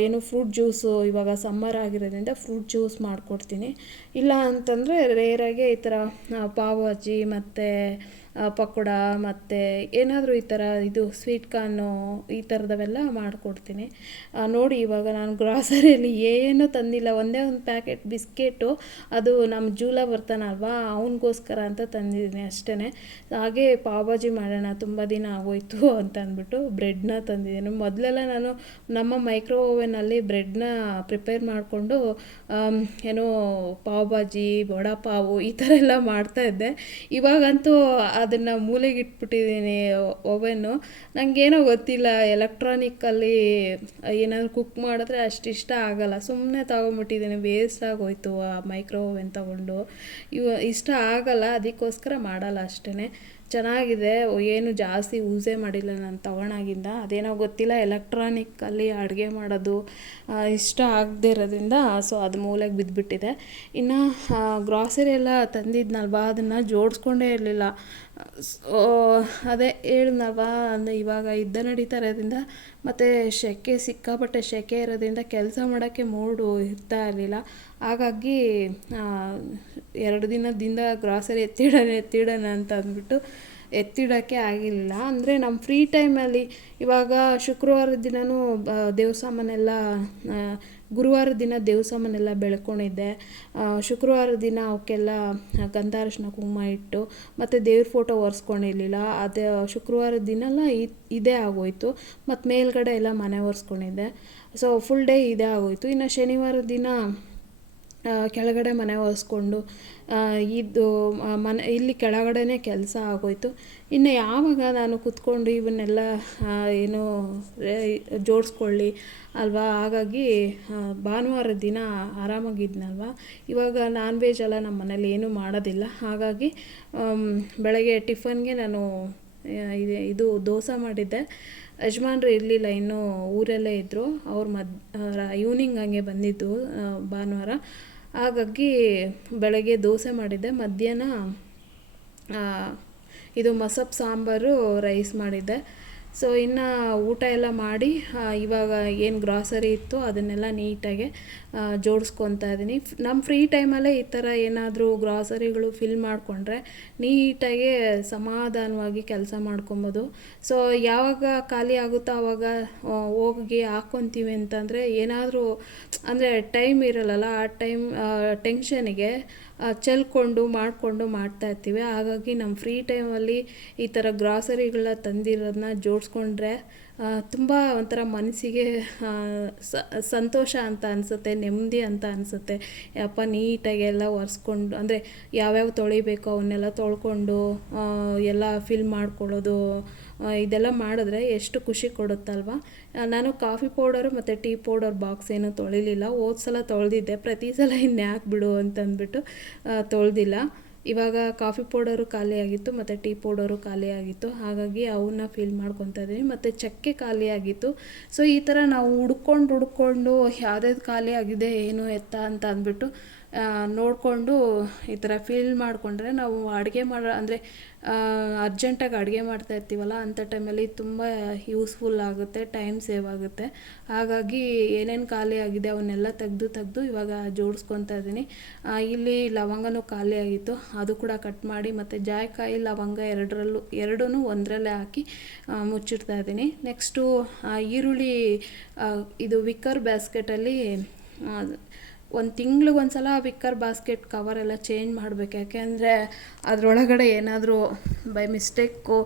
ಏನು ಫ್ರೂಟ್ ಜ್ಯೂಸು ಇವಾಗ ಸಮ್ಮರ್ ಆಗಿರೋದ್ರಿಂದ ಫ್ರೂಟ್ ಜ್ಯೂಸ್ ಮಾಡಿಕೊಡ್ತೀನಿ. ಇಲ್ಲ ಅಂತಂದರೆ ರೇರಾಗೆ ಈ ಥರ ಪಾವ್ ಭಾಜಿ ಮತ್ತು ಪಕೋಡ ಮತ್ತು ಏನಾದರೂ ಈ ಥರ ಇದು ಸ್ವೀಟ್ ಕಾರ್ನು ಈ ಥರದವೆಲ್ಲ ಮಾಡಿಕೊಡ್ತೀನಿ. ನೋಡಿ ಇವಾಗ ನಾನು ಗ್ರಾಸರಿಯಲ್ಲಿ ಏನೂ ತಂದಿಲ್ಲ. ಒಂದೇ ಒಂದು ಪ್ಯಾಕೆಟ್ ಬಿಸ್ಕೆಟು ಅದು ನಮ್ಮ ಜೂಲ ಬರ್ತಾನಲ್ವಾ ಅವನಿಗೋಸ್ಕರ ಅಂತ ತಂದಿದ್ದೀನಿ ಅಷ್ಟೇ ಹಾಗೆ ಪಾವ್ ಭಾಜಿ ಮಾಡೋಣ, ತುಂಬ ದಿನ ಆಗೋಯ್ತು ಅಂತ ಅಂದ್ಬಿಟ್ಟು ಬ್ರೆಡ್ನ ತಂದಿದ್ದೀನಿ. ಮೊದಲೆಲ್ಲ ನಾನು ನಮ್ಮ ಮೈಕ್ರೋ ಓವೆನಲ್ಲಿ ಬ್ರೆಡ್ನ ಪ್ರಿಪೇರ್ ಮಾಡಿಕೊಂಡು ಏನೋ ಪಾವ್ ಭಾಜಿ ವಡಾ ಪಾವು ಈ ಥರ ಎಲ್ಲ ಮಾಡ್ತಾಯಿದ್ದೆ ಇವಾಗಂತೂ ಅದನ್ನು ಮೂಲೆಗೆ ಇಟ್ಬಿಟ್ಟಿದ್ದೀನಿ ಓವೆನ್ನು ನನಗೇನೋ ಗೊತ್ತಿಲ್ಲ ಎಲೆಕ್ಟ್ರಾನಿಕ್ಕಲ್ಲಿ ಏನಾದರೂ ಕುಕ್ ಮಾಡಿದ್ರೆ ಅಷ್ಟು ಇಷ್ಟ ಆಗಲ್ಲ. ಸುಮ್ಮನೆ ತೊಗೊಂಬಿಟ್ಟಿದ್ದೀನಿ ವೇಸ್ಟ್ ಆಗೋಯ್ತು ಆ ಮೈಕ್ರೋ ಓವೆನ್ ತೊಗೊಂಡು. ಇವ, ಇಷ್ಟ ಆಗಲ್ಲ, ಅದಕ್ಕೋಸ್ಕರ ಮಾಡಲ್ಲ ಅಷ್ಟೇ ಚೆನ್ನಾಗಿದೆ ಏನು ಜಾಸ್ತಿ ಯೂಸೇ ಮಾಡಿಲ್ಲ ನಾನು ತಗೊಳಾಗಿಂದ ಅದೇನೋ ಗೊತ್ತಿಲ್ಲ ಎಲೆಕ್ಟ್ರಾನಿಕ್ಕಲ್ಲಿ ಅಡುಗೆ ಮಾಡೋದು ಇಷ್ಟ ಆಗದೇ ಇರೋದ್ರಿಂದ, ಸೊ, ಅದು ಮೂಲೆಗೆ ಬಿದ್ದುಬಿಟ್ಟಿದೆ ಇನ್ನು ಗ್ರಾಸರಿ ಎಲ್ಲ ತಂದಿದ್ನಲ್ವ, ಅದನ್ನು ಜೋಡಿಸ್ಕೊಂಡೇ ಇರಲಿಲ್ಲ. ಸೊ, ಅದೇ ಹೇಳಿದ್ನಲ್ವಾ, ಅಂದರೆ ಇವಾಗ ಯುದ್ಧ ನಡೀತಾ ಇರೋದ್ರಿಂದ, ಮತ್ತು ಸೆಕೆ ಸಿಕ್ಕಾಪಟ್ಟೆ ಸೆಕೆ ಇರೋದ್ರಿಂದ ಕೆಲಸ ಮಾಡೋಕ್ಕೆ ಮೂಡು ಇರ್ತಾ ಇರಲಿಲ್ಲ. ಹಾಗಾಗಿ ಎರಡು ದಿನದಿಂದ ಗ್ರಾಸರಿ ಎತ್ತಿಡೋಣ ಎತ್ತಿಡೋಣ ಅಂತ ಅಂದ್ಬಿಟ್ಟು ಎತ್ತಿಡೋಕ್ಕೆ ಆಗಿರಲಿಲ್ಲ ಅಂದರೆ ನಮ್ಮ ಫ್ರೀ ಟೈಮಲ್ಲಿ ಇವಾಗ ಶುಕ್ರವಾರ ದಿನವೂ ದೇವಸಾಮನೆಲ್ಲ ಗುರುವಾರ ದಿನ ದೇವಸಾಮನೆಲ್ಲ ಸಾಮಾನೆಲ್ಲ ಬೆಳ್ಕೊಂಡಿದ್ದೆ ಶುಕ್ರವಾರ ದಿನ ಅವಕ್ಕೆಲ್ಲ ಗಂಧ ಅರಿಶಿನ ಕುಂಕುಮ ಇಟ್ಟು ಮತ್ತು ದೇವ್ರ ಫೋಟೋ ಒರೆಸ್ಕೊಂಡಿರಲಿಲ್ಲ. ಅದೇ ಶುಕ್ರವಾರ ದಿನಲ್ಲ ಇದೇ ಆಗೋಯ್ತು. ಮತ್ತು ಮೇಲ್ಗಡೆ ಎಲ್ಲ ಮನೆ ಒರೆಸ್ಕೊಂಡಿದ್ದೆ ಸೊ ಫುಲ್ ಡೇ ಇದೇ ಆಗೋಯ್ತು. ಇನ್ನು ಶನಿವಾರ ದಿನ ಕೆಳಗಡೆ ಮನೆ ಒರೆಸ್ಕೊಂಡು ಇದು ಮನೆ, ಇಲ್ಲಿ ಕೆಳಗಡೆನೇ ಕೆಲಸ ಆಗೋಯ್ತು. ಇನ್ನು ಯಾವಾಗ ನಾನು ಕುತ್ಕೊಂಡು ಇವನ್ನೆಲ್ಲ ಏನು ಜೋಡಿಸ್ಕೊಳ್ಳಿ, ಅಲ್ವಾ? ಹಾಗಾಗಿ ಭಾನುವಾರ ದಿನ ಆರಾಮಾಗಿದ್ನಲ್ವ? ಇವಾಗ ನಾನ್ ವೆಜ್ ಎಲ್ಲ ನಮ್ಮ ಮನೇಲಿ ಏನೂ ಮಾಡೋದಿಲ್ಲ. ಹಾಗಾಗಿ ಬೆಳಗ್ಗೆ ಟಿಫನ್ಗೆ ನಾನು ಇದು ದೋಸೆ ಮಾಡಿದ್ದೆ. ಯಜಮಾನ್ರು ಇರಲಿಲ್ಲ, ಇನ್ನೂ ಊರಲ್ಲೇ ಇದ್ದರು ಅವ್ರು ಮದ್ ಈವ್ನಿಂಗ್ ಹಂಗೆ ಬಂದಿದ್ದು ಭಾನುವಾರ. ಹಾಗಾಗಿ ಬೆಳಗ್ಗೆ ದೋಸೆ ಮಾಡಿದ್ದೆ, ಮಧ್ಯಾಹ್ನ ಇದು ಮಸಪ್ ಸಾಂಬಾರು, ರೈಸ್ ಮಾಡಿದ್ದೆ. ಸೊ ಇನ್ನು ಊಟ ಎಲ್ಲ ಮಾಡಿ ಇವಾಗ ಏನು ಗ್ರಾಸರಿ ಇತ್ತು ಅದನ್ನೆಲ್ಲ ನೀಟಾಗಿ ಜೋಡಿಸ್ಕೊತಾ ಇದ್ದೀನಿ ನಮ್ಮ ಫ್ರೀ ಟೈಮಲ್ಲೇ ಈ ಥರ ಏನಾದರೂ ಗ್ರಾಸರಿಗಳು ಫಿಲ್ ಮಾಡಿಕೊಂಡ್ರೆ ನೀಟಾಗಿ ಸಮಾಧಾನವಾಗಿ ಕೆಲಸ ಮಾಡ್ಕೊಬೋದು. ಸೊ ಯಾವಾಗ ಖಾಲಿ ಆಗುತ್ತೋ ಆವಾಗ ಹೋಗಿ ಹಾಕ್ಕೊತೀವಿ ಅಂತಂದರೆ ಏನಾದರೂ, ಅಂದರೆ ಟೈಮ್ ಇರಲ್ಲಲ್ಲ, ಆ ಟೈಮ್ ಟೆನ್ಷನಿಗೆ ಚೆಲ್ಕೊಂಡು ಮಾಡಿಕೊಂಡು ಮಾಡ್ತಾ ಇರ್ತೀವಿ. ಹಾಗಾಗಿ ನಮ್ಮ ಫ್ರೀ ಟೈಮಲ್ಲಿ ಈ ಥರ ಗ್ರಾಸರಿಗಳನ್ನ ತಂದಿರೋದನ್ನ ಜೋಡಿಸ್ಕೊಂಡ್ರೆ ತುಂಬ ಒಂಥರ ಮನಸ್ಸಿಗೆ ಸ, ಸಂತೋಷ ಅಂತ ಅನಿಸುತ್ತೆ, ನೆಮ್ಮದಿ ಅಂತ ಅನಿಸುತ್ತೆ. ಯಪ್ಪ, ನೀಟಾಗಿ ಎಲ್ಲ ಒರೆಸ್ಕೊಂಡು, ಅಂದರೆ ಯಾವ್ಯಾವ ತೊಳಿಬೇಕು ಅವನ್ನೆಲ್ಲ ತೊಳ್ಕೊಂಡು ಎಲ್ಲ ಫಿಲ್ ಮಾಡ್ಕೊಳ್ಳೋದು ಇದೆಲ್ಲ ಮಾಡಿದ್ರೆ ಎಷ್ಟು ಖುಷಿ ಕೊಡುತ್ತಲ್ವ? ನಾನು ಕಾಫಿ ಪೌಡರು ಮತ್ತು ಟೀ ಪೌಡರ್ ಬಾಕ್ಸ್ ಏನು ತೊಳಿಲಿಲ್ಲ. ಹೋದ ಸಲ ತೊಳೆದಿದ್ದೆ, ಪ್ರತಿ ಸಲ ಇನ್ಯಾಕೆ ಬಿಡು ಅಂತಂದ್ಬಿಟ್ಟು ತೊಳೆದಿಲ್ಲ. ಇವಾಗ ಕಾಫಿ ಪೌಡರು ಖಾಲಿಯಾಗಿತ್ತು ಮತ್ತು ಟೀ ಪೌಡರು ಖಾಲಿಯಾಗಿತ್ತು ಹಾಗಾಗಿ ಅವನ್ನ ಫಿಲ್ ಮಾಡ್ಕೊತಾ ಇದ್ದೀನಿ. ಮತ್ತು ಚಕ್ಕೆ ಖಾಲಿಯಾಗಿತ್ತು ಸೊ ಈ ಥರ ನಾವು ಹುಡ್ಕೊಂಡು ಹುಡ್ಕೊಂಡು ಯಾವ್ದು ಖಾಲಿ ಆಗಿದೆ, ಏನು ಎತ್ತ ಅಂತ ಅಂದ್ಬಿಟ್ಟು ನೋಡಿಕೊಂಡು ಈ ಥರ ಫಿಲ್ ಮಾಡಿಕೊಂಡ್ರೆ ನಾವು ಅಡುಗೆ ಮಾಡೋ, ಅಂದರೆ ಅರ್ಜೆಂಟಾಗಿ ಅಡುಗೆ ಮಾಡ್ತಾ ಇರ್ತೀವಲ್ಲ, ಅಂಥ ಟೈಮಲ್ಲಿ ತುಂಬ ಯೂಸ್ಫುಲ್ ಆಗುತ್ತೆ, ಟೈಮ್ ಸೇವ್ ಆಗುತ್ತೆ. ಹಾಗಾಗಿ ಏನೇನು ಖಾಲಿ ಆಗಿದೆ ಅವನ್ನೆಲ್ಲ ತೆಗೆದು ತೆಗೆದು ಇವಾಗ ಜೋಡಿಸ್ಕೊತಾ ಇದ್ದೀನಿ. ಇಲ್ಲಿ ಲವಂಗನೂ ಖಾಲಿ ಆಗಿತ್ತು, ಅದು ಕೂಡ ಕಟ್ ಮಾಡಿ, ಮತ್ತು ಜಾಯ್ಕಾಯಿ, ಲವಂಗ ಎರಡರಲ್ಲೂ ಎರಡೂ ಒಂದರಲ್ಲೇ ಹಾಕಿ ಮುಚ್ಚಿಡ್ತಾ ಇದ್ದೀನಿ. ನೆಕ್ಸ್ಟು ಈರುಳ್ಳಿ ಇದು ವಿಕ್ಕರ್ ಬ್ಯಾಸ್ಕೆಟಲ್ಲಿ ಒಂದು ತಿಂಗ್ಳಿಗೆ ಒಂದು ಸಲ ವಿಕ್ಕರ್ ಬಾಸ್ಕೆಟ್ ಎಲ್ಲ ಚೇಂಜ್ ಮಾಡಬೇಕು. ಯಾಕೆಂದರೆ ಅದರೊಳಗಡೆ ಏನಾದರೂ ಬೈ ಮಿಸ್ಟೇಕು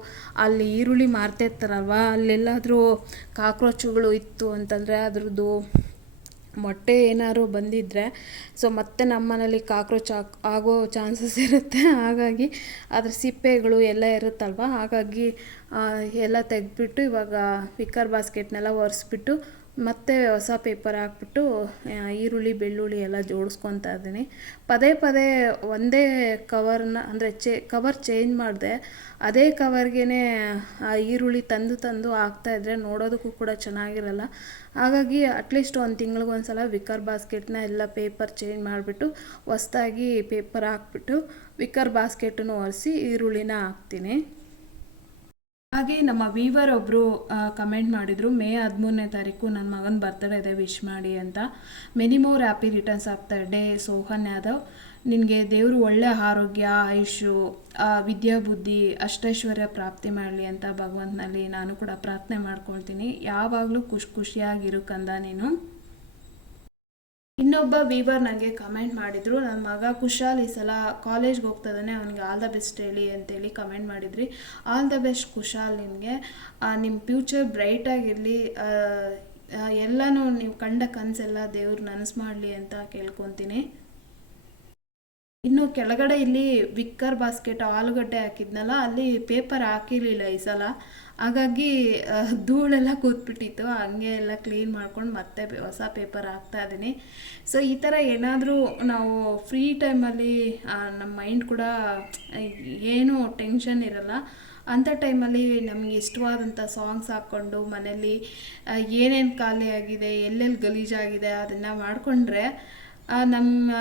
ಅಲ್ಲಿ ಈರುಳ್ಳಿ ಮಾರ್ತಾ ಇರ್ತಾರಲ್ವ ಅಲ್ಲೆಲ್ಲಾದರೂ ಕಾಕ್ರೋಚುಗಳು ಇತ್ತು ಅಂತಂದರೆ ಅದ್ರದ್ದು ಮೊಟ್ಟೆ ಏನಾದ್ರು ಬಂದಿದ್ದರೆ ಸೊ ಮತ್ತೆ ನಮ್ಮನೇಲಿ ಕಾಕ್ರೋಚ್ ಆಗೋ ಚಾನ್ಸಸ್ ಇರುತ್ತೆ. ಹಾಗಾಗಿ ಅದ್ರ ಸಿಪ್ಪೆಗಳು ಎಲ್ಲ ಇರುತ್ತಲ್ವ, ಹಾಗಾಗಿ ಎಲ್ಲ ತೆಗೆದ್ಬಿಟ್ಟು ಇವಾಗ ವಿಕ್ಕರ್ ಬಾಸ್ಕೆಟ್ನೆಲ್ಲ ಒರೆಸ್ಬಿಟ್ಟು ಮತ್ತೆ ಹೊಸ ಪೇಪರ್ ಹಾಕ್ಬಿಟ್ಟು ಈರುಳ್ಳಿ, ಬೆಳ್ಳುಳ್ಳಿ ಎಲ್ಲ ಜೋಡಿಸ್ಕೊತಾ ಇದ್ದೀನಿ. ಪದೇ ಪದೇ ಒಂದೇ ಕವರ್ನ ಅಂದರೆ ಚೇ ಕವರ್ ಚೇಂಜ್ ಮಾಡಿದೆ. ಅದೇ ಕವರ್ಗೆ ಈರುಳ್ಳಿ ತಂದು ತಂದು ಹಾಕ್ತಾಯಿದ್ರೆ ನೋಡೋದಕ್ಕೂ ಕೂಡ ಚೆನ್ನಾಗಿರಲ್ಲ. ಹಾಗಾಗಿ ಅಟ್ಲೀಸ್ಟ್ ಒಂದು ತಿಂಗ್ಳಿಗೆ ಒಂದು ಸಲ ವಿಕ್ಕರ್ ಬಾಸ್ಕೆಟ್ನ ಎಲ್ಲ ಪೇಪರ್ ಚೇಂಜ್ ಮಾಡಿಬಿಟ್ಟು, ಹೊಸ್ದಾಗಿ ಪೇಪರ್ ಹಾಕ್ಬಿಟ್ಟು ವಿಕರ್ ಬಾಸ್ಕೆಟನ್ನು ಒರೆಸಿ ಈರುಳ್ಳಿನ ಹಾಕ್ತೀನಿ. ಹಾಗೆ ನಮ್ಮ ವೀವರ್ ಒಬ್ಬರು ಕಮೆಂಟ್ ಮಾಡಿದರು, ಮೇ ಹದಿಮೂರನೇ ತಾರೀಕು ನನ್ನ ಮಗನ ಬರ್ತಡೇ ಇದೆ ವಿಶ್ ಮಾಡಿ ಅಂತ. Many more happy returns of the day Sohan Yadav ನಿನಗೆ ದೇವರು ಒಳ್ಳೆ ಆರೋಗ್ಯ ಆಯುಷು ವಿದ್ಯಾಬುದ್ಧಿ ಅಷ್ಟೈಶ್ವರ್ಯ ಪ್ರಾಪ್ತಿ ಮಾಡಲಿ ಅಂತ ಭಗವಂತನಲ್ಲಿ ನಾನು ಕೂಡ ಪ್ರಾರ್ಥನೆ ಮಾಡ್ಕೊಳ್ತೀನಿ. ಯಾವಾಗಲೂ ಖುಷಿ ಖುಷಿಯಾಗಿರು ಕಂದ ನೀನು. ಇನ್ನೊಬ್ಬ ವೀವರ್ ನನಗೆ ಕಮೆಂಟ್ ಮಾಡಿದರು. ನನ್ನ ಮಗ ಕುಶಾಲ್ ಈ ಸಲ ಕಾಲೇಜ್ಗೆ ಹೋಗ್ತದಾನೆ. ಅವನಿಗೆ ಆಲ್ ದ ಬೆಸ್ಟ್ ಹೇಳಿ ಅಂತೇಳಿ ಕಮೆಂಟ್ ಮಾಡಿದ್ರಿ. ಆಲ್ ದ ಬೆಸ್ಟ್ ಕುಶಾಲ್ ನಿಮಗೆ ನಿಮ್ಮ ಫ್ಯೂಚರ್ ಬ್ರೈಟಾಗಿರಲಿ ಎಲ್ಲನೂ ನೀವು ಕಂಡ ಕನಸೆಲ್ಲ ದೇವ್ರು ನನಸು ಮಾಡಲಿ ಅಂತ ಕೇಳ್ಕೊತೀನಿ. ಇನ್ನು ಕೆಳಗಡೆ ಇಲ್ಲಿ ವಿಕ್ಕರ್ ಬಾಸ್ಕೆಟ್ ಆಲೂಗಡ್ಡೆ ಹಾಕಿದ್ನಲ್ಲ, ಅಲ್ಲಿ ಪೇಪರ್ ಹಾಕಿರಲಿಲ್ಲ ಈ ಸಲ. ಹಾಗಾಗಿ ಧೂಳೆಲ್ಲ ಕೂತ್ಬಿಟ್ಟಿತ್ತು. ಹಂಗೆ ಎಲ್ಲ ಕ್ಲೀನ್ ಮಾಡ್ಕೊಂಡು ಮತ್ತೆ ಹೊಸ ಪೇಪರ್ ಹಾಕ್ತಾ ಇದ್ದೀನಿ. ಸೊ ಈ ಥರ ಏನಾದರೂ ನಾವು ಫ್ರೀ ಟೈಮಲ್ಲಿ ನಮ್ಮ ಮೈಂಡ್ ಕೂಡ ಏನೂ ಟೆನ್ಷನ್ ಇರಲ್ಲ. ಅಂಥ ಟೈಮಲ್ಲಿ ನಮಗೆ ಇಷ್ಟವಾದಂಥ ಸಾಂಗ್ಸ್ ಹಾಕ್ಕೊಂಡು ಮನೇಲಿ ಏನೇನು ಖಾಲಿ ಆಗಿದೆ, ಎಲ್ಲೆಲ್ಲಿ ಗಲೀಜಾಗಿದೆ ಅದನ್ನು ಮಾಡಿಕೊಂಡ್ರೆ ನಮ್ಮ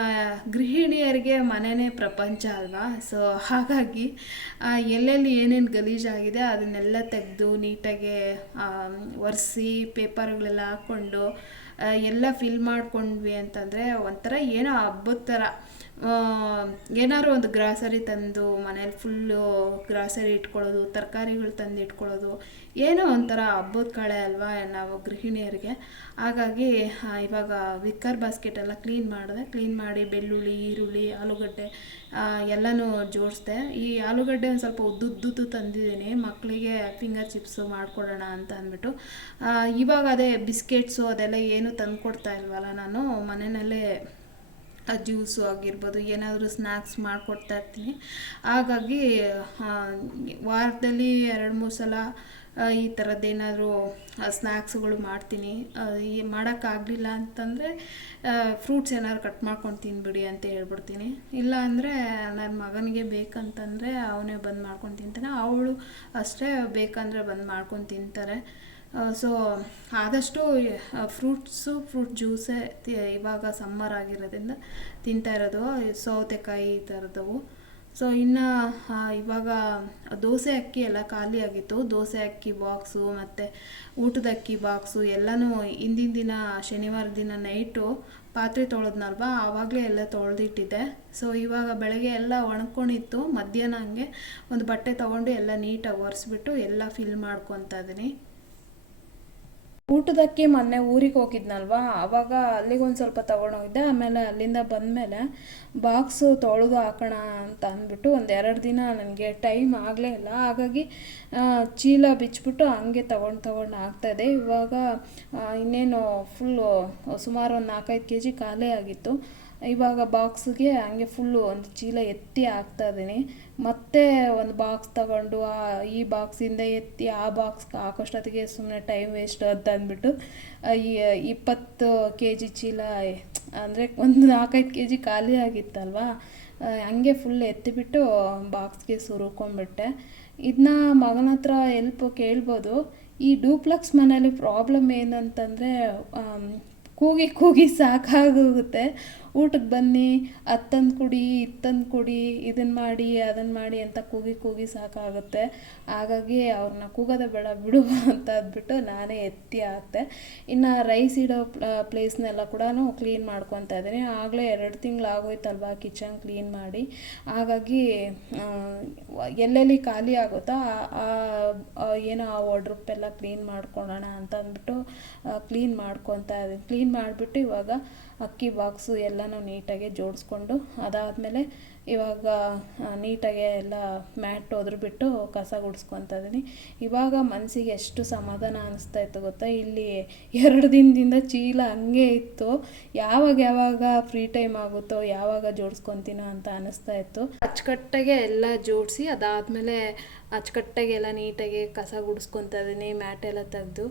ಗೃಹಿಣಿಯರಿಗೆ ಮನೆಯೇ ಪ್ರಪಂಚ ಅಲ್ವಾ? ಸೊ ಹಾಗಾಗಿ ಎಲ್ಲೆಲ್ಲಿ ಏನೇನು ಗಲೀಜಾಗಿದೆ ಅದನ್ನೆಲ್ಲ ತೆಗೆದು ನೀಟಾಗಿ ಒರೆಸಿ ಪೇಪರ್ಗಳೆಲ್ಲ ಹಾಕ್ಕೊಂಡು ಎಲ್ಲ ಫಿಲ್ ಮಾಡ್ಕೊಂಡ್ವಿ ಅಂತಂದರೆ ಒಂಥರ ಏನೋ ಹಬ್ಬದ ಥರ. ಏನಾದ್ರು ಒಂದು ಗ್ರಾಸರಿ ತಂದು ಮನೇಲಿ ಫುಲ್ಲು ಗ್ರಾಸರಿ ಇಟ್ಕೊಳ್ಳೋದು, ತರಕಾರಿಗಳು ತಂದು ಇಟ್ಕೊಳ್ಳೋದು, ಏನೋ ಒಂಥರ ಹಬ್ಬದ ಕಳೆ ಅಲ್ವಾ ನಾವು ಗೃಹಿಣಿಯರಿಗೆ. ಹಾಗಾಗಿ ಇವಾಗ ವಿಕ್ಕರ್ ಬಾಸ್ಕೆಟ್ ಎಲ್ಲ ಕ್ಲೀನ್ ಮಾಡಿದೆ. ಕ್ಲೀನ್ ಮಾಡಿ ಬೆಳ್ಳುಳ್ಳಿ, ಈರುಳ್ಳಿ, ಆಲೂಗಡ್ಡೆ ಎಲ್ಲನೂ ಜೋಡಿಸ್ದೆ. ಈ ಆಲೂಗಡ್ಡೆ ಒಂದು ಸ್ವಲ್ಪ ಉದ್ದುದ್ದು ತಂದಿದ್ದೀನಿ. ಮಕ್ಕಳಿಗೆ ಫಿಂಗರ್ ಚಿಪ್ಸು ಮಾಡಿಕೊಡೋಣ ಅಂತ ಅಂದ್ಬಿಟ್ಟು. ಇವಾಗ ಅದೇ ಬಿಸ್ಕೆಟ್ಸು ಅದೆಲ್ಲ ಏನು ತಂದು ಕೊಡ್ತಾ ಇಲ್ವಲ್ಲ ನಾನು ಮನೆಯಲ್ಲೇ ಜ್ಯೂಸು ಆಗಿರ್ಬೋದು, ಏನಾದರೂ ಸ್ನ್ಯಾಕ್ಸ್ ಮಾಡಿಕೊಡ್ತಾ ಇರ್ತೀನಿ. ಹಾಗಾಗಿ ವಾರದಲ್ಲಿ ಎರಡು, ಮೂರು ಸಲ ಈ ಥರದ್ದೇನಾದರೂ ಸ್ನ್ಯಾಕ್ಸ್ಗಳು ಮಾಡ್ತೀನಿ. ಮಾಡೋಕ್ಕಾಗಲಿಲ್ಲ ಅಂತಂದರೆ ಫ್ರೂಟ್ಸ್ ಏನಾದ್ರು ಕಟ್ ಮಾಡ್ಕೊಂಡು ತಿನ್ಬಿಡಿ ಅಂತ ಹೇಳ್ಬಿಡ್ತೀನಿ. ಇಲ್ಲ ಅಂದರೆ ನನ್ನ ಮಗನಿಗೆ ಬೇಕಂತಂದರೆ, ಅವನೇ ಬಂದು ಮಾಡ್ಕೊಂಡು ತಿಂತಾನೆ. ಅವಳು ಅಷ್ಟೇ ಬೇಕಂದರೆ ಬಂದು ಮಾಡ್ಕೊಂಡು ತಿಂತಾರೆ. ಸೊ ಆದಷ್ಟು ಫ್ರೂಟ್ಸು ಫ್ರೂಟ್ ಜ್ಯೂಸೇ ಇವಾಗ ಸಮ್ಮರ್ ಆಗಿರೋದ್ರಿಂದ ತಿಂತಾ ಇರೋದು, ಸೌತೆಕಾಯಿ ಈ ಥರದವು ಸೊ ಇನ್ನು ಇವಾಗ ದೋಸೆ ಅಕ್ಕಿ ಎಲ್ಲ ಖಾಲಿ ಆಗಿತ್ತು. ದೋಸೆ ಅಕ್ಕಿ ಬಾಕ್ಸು ಮತ್ತು ಊಟದ ಅಕ್ಕಿ ಬಾಕ್ಸು ಎಲ್ಲನೂ ಹಿಂದಿನ ದಿನ, ಶನಿವಾರ ದಿನ ನೈಟು ಪಾತ್ರೆ ತೊಳೆದ್ನಲ್ವ? ಆವಾಗಲೇ ಎಲ್ಲ ತೊಳೆದಿಟ್ಟಿದ್ದೆ. ಸೊ ಇವಾಗ ಬೆಳಗ್ಗೆ ಎಲ್ಲ ಒಣಕೊಂಡಿತ್ತು. ಮಧ್ಯಾಹ್ನ ಹಂಗೆ ಒಂದು ಬಟ್ಟೆ ತೊಗೊಂಡು ಎಲ್ಲ ನೀಟಾಗಿ ಒರೆಸ್ಬಿಟ್ಟು ಎಲ್ಲ ಫಿಲ್ ಮಾಡ್ಕೊತಾ ಇದ್ದೀನಿ. ಊಟದಕ್ಕೆ ಮೊನ್ನೆ ಊರಿಗೆ ಹೋಗಿದ್ನಲ್ವಾ? ಅವಾಗ ಅಲ್ಲಿಗೆ ಒಂದು ಸ್ವಲ್ಪ ತೊಗೊಂಡೋಗಿದ್ದೆ ಆಮೇಲೆ ಅಲ್ಲಿಂದ ಬಂದಮೇಲೆ ಬಾಕ್ಸು ತೊಳೆದು ಹಾಕೋಣ ಅಂತ ಅಂದ್ಬಿಟ್ಟು ಒಂದು ಎರಡು ದಿನ ನನಗೆ ಟೈಮ್ ಆಗಲೇ ಇಲ್ಲ. ಹಾಗಾಗಿ ಚೀಲ ಬಿಚ್ಚಿಬಿಟ್ಟು ಹಂಗೆ ತೊಗೊಂಡು ತೊಗೊಂಡು ಆಗ್ತಾಯಿದೆ ಇವಾಗ ಇನ್ನೇನು ಫುಲ್ಲು ಸುಮಾರು ಒಂದು ನಾಲ್ಕೈದು ಕೆ ಜಿ ಖಾಲಿ ಆಗಿತ್ತು. ಇವಾಗ ಬಾಕ್ಸ್ಗೆ ಹಂಗೆ ಫುಲ್ಲು ಒಂದು ಚೀಲ ಎತ್ತಿ ಹಾಕ್ತಾ ಇದ್ದೀನಿ. ಮತ್ತೆ ಒಂದು ಬಾಕ್ಸ್ ತಗೊಂಡು ಆ, ಈ ಬಾಕ್ಸಿಂದ ಎತ್ತಿ ಆ ಬಾಕ್ಸ್ಗೆ ಹಾಕೋಷ್ಟೊತ್ತಿಗೆ ಸುಮ್ಮನೆ ಟೈಮ್ ವೇಸ್ಟ್ ಅಂತ ಅಂದ್ಬಿಟ್ಟು ಈ ಇಪ್ಪತ್ತು ಕೆ ಜಿ ಚೀಲ, ಅಂದರೆ ಒಂದು ನಾಲ್ಕೈದು ಕೆ ಜಿ ಖಾಲಿ ಆಗಿತ್ತಲ್ವಾ? ಹಂಗೆ ಫುಲ್ ಎತ್ತಿಬಿಟ್ಟು ಬಾಕ್ಸ್ಗೆ ಸುರುಕೊಂಡ್ಬಿಟ್ಟೆ. ಇದನ್ನ ಮಗನ ಹತ್ರ ಎಲ್ಪ್ ಕೇಳ್ಬೋದು. ಈ ಡೂಪ್ಲೆಕ್ಸ್ ಮನೇಲಿ ಪ್ರಾಬ್ಲಮ್ ಏನಂತಂದರೆ ಕೂಗಿ ಕೂಗಿ ಸಾಕಾಗೋಗುತ್ತೆ. ಊಟಕ್ಕೆ ಬನ್ನಿ ಅತ್ತಂದು ಕುಡಿ ಇತ್ತಂದು ಕುಡಿ ಇದನ್ನು ಮಾಡಿ ಅದನ್ನು ಮಾಡಿ ಅಂತ ಕೂಗಿ ಕೂಗಿ ಸಾಕಾಗುತ್ತೆ. ಹಾಗಾಗಿ ಅವ್ರನ್ನ ಕೂಗೋದೇ ಬೇಡ, ಬಿಡು ಅಂತ ಅಂದ್ಬಿಟ್ಟು ನಾನೇ ಎತ್ತಿ ಹಾಕ್ತೆ. ಇನ್ನು ರೈಸ್ ಇಡೋ ಪ್ಲೇಸ್ನೆಲ್ಲ ಕೂಡ ಕ್ಲೀನ್ ಮಾಡ್ಕೊತಾ ಇದ್ದೀನಿ. ಆಗಲೇ ಎರಡು ತಿಂಗಳು ಆಗೋಯ್ತಲ್ವಾ ಕಿಚನ್ ಕ್ಲೀನ್ ಮಾಡಿ. ಹಾಗಾಗಿ ಎಲ್ಲೆಲ್ಲಿ ಖಾಲಿ ಆಗುತ್ತೋ ಏನೋ ಆ ವಾರ್ಡ್ರೂಪೆಲ್ಲ ಕ್ಲೀನ್ ಮಾಡ್ಕೊಳ್ಳೋಣ ಅಂತ ಅಂದ್ಬಿಟ್ಟು ಕ್ಲೀನ್ ಮಾಡ್ಕೊತಾ ಇದ್ದೀನಿ. ಕ್ಲೀನ್ ಮಾಡಿಬಿಟ್ಟು ಇವಾಗ ಅಕ್ಕಿ ಬಾಕ್ಸು ಎಲ್ಲನೂ ನೀಟಾಗಿ ಜೋಡಿಸ್ಕೊಂಡು, ಅದಾದಮೇಲೆ ಇವಾಗ ನೀಟಾಗೆ ಎಲ್ಲ ಮ್ಯಾಟ್ ಒದ್ರುಬಿಟ್ಟು ಕಸ ಗುಡಿಸ್ಕೊತ ಇದ್ದೀನಿ ಇವಾಗ ಮನಸ್ಸಿಗೆ ಎಷ್ಟು ಸಮಾಧಾನ ಅನಿಸ್ತಾ ಇತ್ತು ಗೊತ್ತಾ? ಇಲ್ಲಿ ಎರಡು ದಿನದಿಂದ ಚೀಲ ಹಂಗೆ ಇತ್ತು. ಯಾವಾಗ ಯಾವಾಗ ಫ್ರೀ ಟೈಮ್ ಆಗುತ್ತೋ, ಯಾವಾಗ ಜೋಡಿಸ್ಕೊತೀನೋ ಅಂತ ಅನಿಸ್ತಾ ಇತ್ತು. ಅಚ್ಚುಕಟ್ಟಾಗೆ ಎಲ್ಲ ಜೋಡಿಸಿ, ಅದಾದಮೇಲೆ ಅಚ್ಚುಕಟ್ಟಾಗೆ ಎಲ್ಲ ನೀಟಾಗಿ ಕಸ ಗುಡಿಸ್ಕೊತ ಇದ್ದೀನಿ ಮ್ಯಾಟ್ ಎಲ್ಲ ತೆಗೆದು.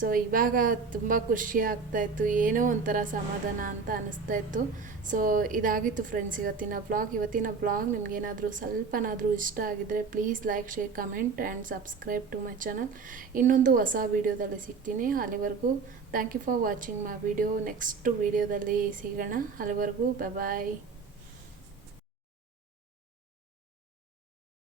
ಸೊ ಇವಾಗ ತುಂಬ ಖುಷಿ ಆಗ್ತಾಯಿತ್ತು ಏನೋ ಒಂಥರ ಸಮಾಧಾನ ಅಂತ ಅನ್ನಿಸ್ತಾ ಇತ್ತು. ಸೊ ಇದಾಗಿತ್ತು ಫ್ರೆಂಡ್ಸ್ ಇವತ್ತಿನ ಬ್ಲಾಗ್ ಇವತ್ತಿನ ಬ್ಲಾಗ್ ನಿಮಗೇನಾದರೂ ಸ್ವಲ್ಪನಾದರೂ ಇಷ್ಟ ಆಗಿದ್ದರೆ please like share comment and subscribe to my channel ಇನ್ನೊಂದು ಹೊಸ ವೀಡಿಯೋದಲ್ಲಿ ಸಿಗ್ತೀನಿ. ಅಲ್ಲಿವರೆಗೂ thank you for watching my video next ವೀಡಿಯೋದಲ್ಲಿ ಸಿಗೋಣ. ಅಲ್ಲಿವರೆಗೂ ಬಾಯ್